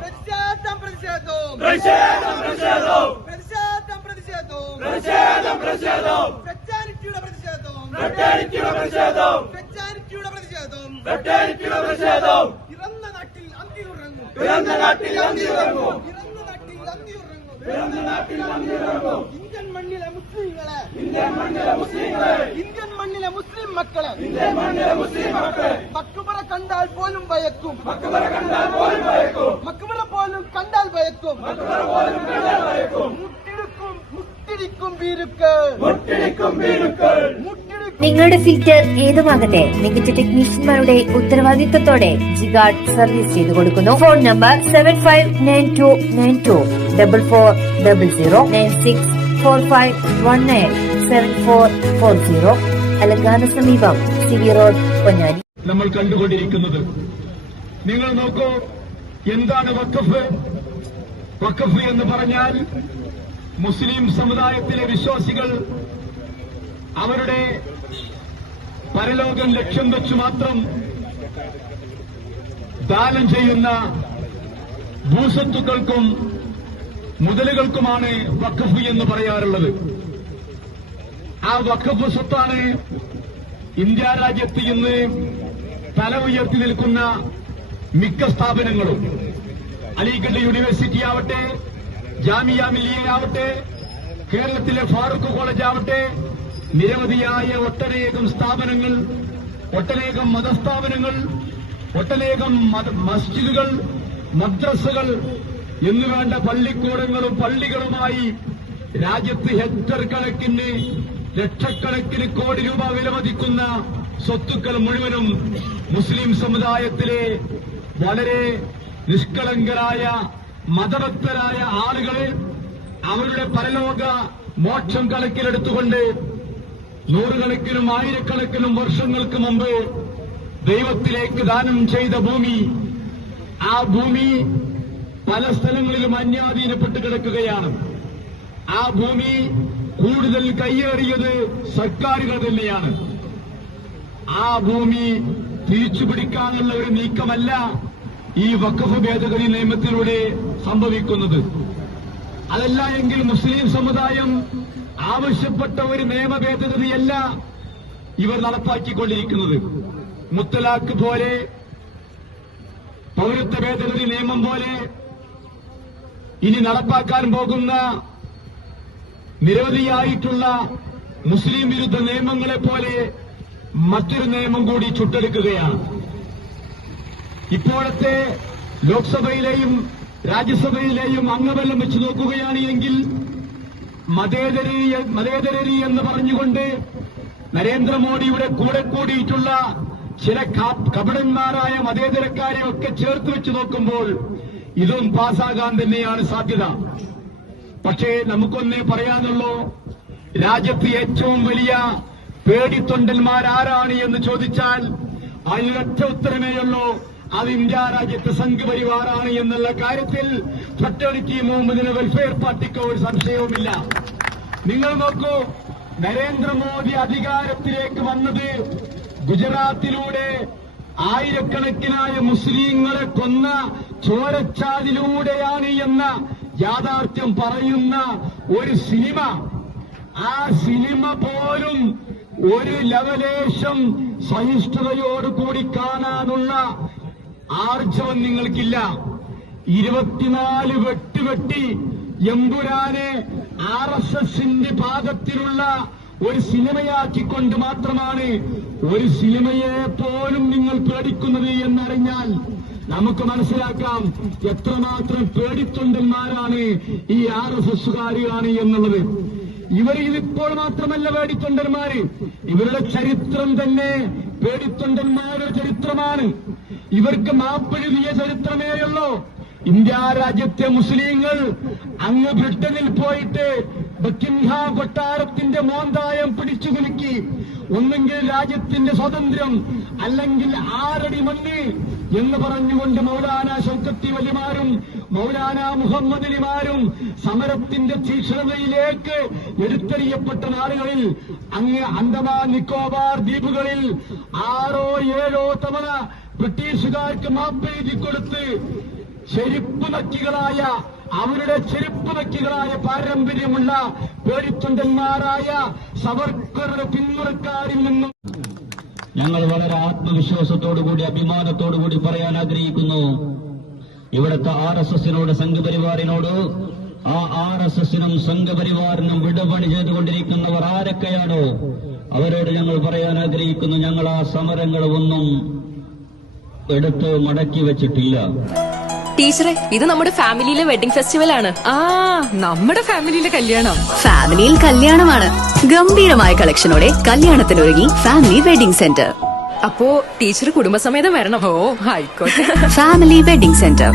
പ്രതിഷേധം പ്രതിഷേധവും പ്രതിഷേധം പ്രതിഷേധം പ്രതിഷേധം പ്രതിഷേധവും പ്രതിഷേധം പ്രതിഷേധം ഫ്രറ്റാലിറ്റിയുടെ പ്രതിഷേധവും ഫ്രറ്റേണിറ്റിയുടെ പ്രതിഷേധം ഫ്രറ്റാലിറ്റിയുടെ പ്രതിഷേധവും ഫ്രറ്റേണിറ്റിയുടെ പ്രതിഷേധം ഇറന്ന നാട്ടിൽ അന്തിയുറങ്ങും പിറന്ന നാട്ടിൽ അന്തിയിറങ്ങും ഇറന്ന നാട്ടിൽ അന്തിയുറങ്ങും പിറന്ന നാട്ടിൽ അന്തിയിറങ്ങും ഇന്ത്യൻ മണ്ണിലെ മുസ്ലിങ്ങളെ. ഇന്ത്യൻ മണ്ണിലെ മുസ്ലിങ്ങളെ ഇന്ത്യൻ മണ്ണിലെ മുസ്ലിം മക്കളെ. ഇന്ത്യൻ മണ്ണിലെ മുസ്ലിം മക്കളെ മക്കുമറ കണ്ടാൽ പോലും ഭയക്കും. മക്ബറ കണ്ടാൽ പോലും ഭയക്കും മക്കുമറ പോലും കണ്ടാൽ ഭയക്കും. മക്ബറ പോലും കണ്ടാൽ ഭയക്കും മുട്ടിടിക്കും മുട്ടിടിക്കും വീരുക്ക് മുട്ടിടിക്കും വീരുക്കൾ. നിങ്ങളുടെ ഫിൽറ്റർ ഏതുമാകട്ടെ മികച്ച ടെക്നീഷ്യന്മാരുടെ ഉത്തരവാദിത്തത്തോടെ ജിഗാർഡ് സർവീസ് ചെയ്തു കൊടുക്കുന്നു phone number seven five nine two nine two double four double zero nine six four five one nine seven four four zero അലങ്കാന സമീപം സി വി റോഡ് പൊന്നാനി. നമ്മൾ കണ്ടുകൊണ്ടിരിക്കുന്നത് നിങ്ങൾ നോക്കൂ എന്താണ് വക്കഫ് വക്കഫ് എന്ന് പറഞ്ഞാൽ മുസ്ലിം സമുദായത്തിലെ വിശ്വാസികൾ അവരുടെ പരലോകം ലക്ഷ്യം വെച്ച് മാത്രം ദാനം ചെയ്യുന്ന ഭൂസ്വത്തുക്കൾക്കും മുതലുകൾക്കുമാണ് വഖഫ് എന്ന് പറയാറുള്ളത്. ആ വഖഫ് സ്വത്താണ് ഇന്ത്യ രാജ്യത്ത് ഇന്ന് തല ഉയർത്തി നിൽക്കുന്ന മിക്ക സ്ഥാപനങ്ങളും. അലിഗഡ് യൂണിവേഴ്സിറ്റി ആവട്ടെ ജാമിയ മില്ലിയ ആവട്ടെ കേരളത്തിലെ ഫാറൂഖ് കോളേജ് ആവട്ടെ നിരവധിയായ ഒട്ടനേകം സ്ഥാപനങ്ങൾ ഒട്ടനേകം മതസ്ഥാപനങ്ങൾ ഒട്ടനേകം മസ്ജിദുകൾ മദ്രസകൾ എന്നുവേണ്ട പള്ളിക്കൂടങ്ങളും പള്ളികളുമായി രാജ്യത്ത് ഹെക്ടർ കണക്കിന് ലക്ഷക്കണക്കിന് കോടി രൂപ വിലമതിക്കുന്ന സ്വത്തുക്കൾ മുഴുവനും മുസ്ലിം സമുദായത്തിലെ വളരെ നിഷ്കളങ്കരായ മതഭക്തരായ ആളുകളെ അവരുടെ പരലോക മോക്ഷം കണക്കിലെടുത്തുകൊണ്ട് നൂറുകണക്കിനും ആയിരക്കണക്കിനും വർഷങ്ങൾക്ക് മുമ്പ് ദൈവത്തിലേക്ക് ദാനം ചെയ്ത ഭൂമി. ആ ഭൂമി പല സ്ഥലങ്ങളിലും അന്യാധീനപ്പെട്ട് കിടക്കുകയാണ്. ആ ഭൂമി കൂടുതൽ കയ്യേറിയത് സർക്കാരുകൾ തന്നെയാണ്. ആ ഭൂമി തിരിച്ചുപിടിക്കാനുള്ള ഒരു നീക്കമല്ല ഈ വഖഫ് ഭേദഗതി നിയമത്തിലൂടെ സംഭവിക്കുന്നത്. അതല്ല എങ്കിൽ മുസ്ലിം സമുദായം ആവശ്യപ്പെട്ട ഒരു നിയമ ഭേദഗതിയല്ല ഇവർ നടപ്പാക്കിക്കൊണ്ടിരിക്കുന്നത്. മുത്തലാഖ് പോലെ പൗരത്വ ഭേദഗതി നിയമം പോലെ ഇനി നടപ്പാക്കാൻ പോകുന്ന നിരവധിയായിട്ടുള്ള മുസ്ലിം വിരുദ്ധ നിയമങ്ങളെ പോലെ മറ്റൊരു നിയമം കൂടി ചുട്ടെടുക്കുകയാണ്. ഇപ്പോഴത്തെ ലോക്സഭയിലെയും രാജ്യസഭയിലെയും അംഗബലം വെച്ച് നോക്കുകയാണ് എങ്കിൽ മതേതരി മതേതരരി എന്ന് പറഞ്ഞുകൊണ്ട് നരേന്ദ്രമോദിയുടെ കൂടെ കൂടിയിട്ടുള്ള ചില കപടന്മാരായ മതേതരക്കാരെ ഒക്കെ ചേർത്ത് വെച്ച് നോക്കുമ്പോൾ ഇതും പാസ്സാകാൻ തന്നെയാണ് സാധ്യത. പക്ഷേ നമുക്കൊന്നേ പറയാനുള്ളൂ രാജ്യത്ത് ഏറ്റവും വലിയ പേടിത്തൊണ്ടന്മാരാരാണ് എന്ന് ചോദിച്ചാൽ അതിനൊറ്റ ഉത്തരമേയുള്ളൂ അത് ഇന്ത്യ രാജ്യത്തെ സംഘപരിവാറാണ് എന്നുള്ള കാര്യത്തിൽ ഫ്രറ്റേണിറ്റി മൂവ്മെന്റിന് വെൽഫെയർ പാർട്ടിക്ക് ഒരു സംശയവുമില്ല. നിങ്ങൾ നോക്കൂ നരേന്ദ്രമോദി അധികാരത്തിലേക്ക് വന്നത് ഗുജറാത്തിലൂടെ ആയിരക്കണക്കിനായ മുസ്ലിങ്ങളെ കൊന്ന ചോരച്ചാലിലൂടെയാണ് എന്ന യാഥാർത്ഥ്യം പറയുന്ന ഒരു സിനിമ. ആ സിനിമ പോലും ഒരു ലവലേശം സഹിഷ്ണുതയോടുകൂടി കാണാനുള്ള ആർജവം നിങ്ങൾക്കില്ല. ഇരുപത്തിനാല് വെട്ടുവെട്ടി എമ്പുരാനെ ആർ എസ് എസിന്റെ ഭാഗത്തിലുള്ള ഒരു സിനിമയാക്കിക്കൊണ്ട് മാത്രമാണ് ഒരു സിനിമയെ പോലും നിങ്ങൾ പേടിക്കുന്നത് എന്നറിഞ്ഞാൽ നമുക്ക് മനസ്സിലാക്കാം എത്രമാത്രം പേടിത്തൊണ്ടന്മാരാണ് ഈ ആർ എസ് എസുകാരിയാണ് എന്നുള്ളത്. ഇവർ ഇതിപ്പോൾ മാത്രമല്ല പേടിത്തൊണ്ടന്മാര്. ഇവരുടെ ചരിത്രം തന്നെ പേടിത്തൊണ്ടന്മാരുടെ ചരിത്രമാണ്. ഇവർക്ക് മാപ്പെഴുതിയ ചരിത്രമേയുള്ളൂ ഇന്ത്യ രാജ്യത്തെ മുസ്ലിങ്ങൾ അങ്ങ് ബ്രിട്ടനിൽ പോയിട്ട് ബക്കിംഗ്ഹാം കൊട്ടാരത്തിന്റെ മോന്തായം പിടിച്ചു കുലുക്കി. ഒന്നെങ്കിൽ രാജ്യത്തിന്റെ സ്വാതന്ത്ര്യം അല്ലെങ്കിൽ ആറടി മണ്ണ് എന്ന് പറഞ്ഞുകൊണ്ട് മൗലാന ഷൗക്കത്തി വലിമാരും മൗലാന മുഹമ്മദ് അലിമാരും സമരത്തിന്റെ തീക്ഷണതയിലേക്ക് എടുത്തെറിയപ്പെട്ട നാടുകളിൽ അങ്ങ് അന്തമാൻ നിക്കോബാർ ദ്വീപുകളിൽ ആറോ ഏഴോ തവണ ബ്രിട്ടീഷുകാർക്ക് മാപ്പെഴുതി കൊടുത്ത് ചെരുപ്പ് നക്കികളായ അവരുടെ ചെരുപ്പ് നക്കികളായ പാരമ്പര്യമുള്ള പേടിത്തൊണ്ടന്മാരായ സവർക്കറുടെ പിന്മുറക്കാരിൽ നിന്നും ഞങ്ങൾ വളരെ ആത്മവിശ്വാസത്തോടുകൂടി അഭിമാനത്തോടുകൂടി പറയാൻ ആഗ്രഹിക്കുന്നു. ഇവിടുത്തെ ആർ എസ് എസിനോട് സംഘപരിവാറിനോട് ആ ആർ എസ് എസിനും സംഘപരിവാറിനും വിടപണി ചെയ്തുകൊണ്ടിരിക്കുന്നവർ ആരൊക്കെയാണോ അവരോട് ഞങ്ങൾ പറയാൻ ആഗ്രഹിക്കുന്നു. ഞങ്ങൾ ആ സമരങ്ങളൊന്നും എടുത്ത് മടക്കി വെച്ചിട്ടില്ല. ടീച്ചറെ ഇത് നമ്മുടെ ഫാമിലിയിലെ വെഡിംഗ് ഫെസ്റ്റിവൽ ആണ് ആ നമ്മുടെ ഫാമിലിയിലെ കല്യാണം. ഫാമിലിയിൽ കല്യാണമാണ്. ഗംഭീരമായ കളക്ഷനോടെ കല്യാണത്തിനൊരുങ്ങി ഫാമിലി വെഡിംഗ് സെന്റർ അപ്പോ ടീച്ചർ കുടുംബസമേതം വരണം? ഓ ആയിക്കോട്ടെ. Family wedding centre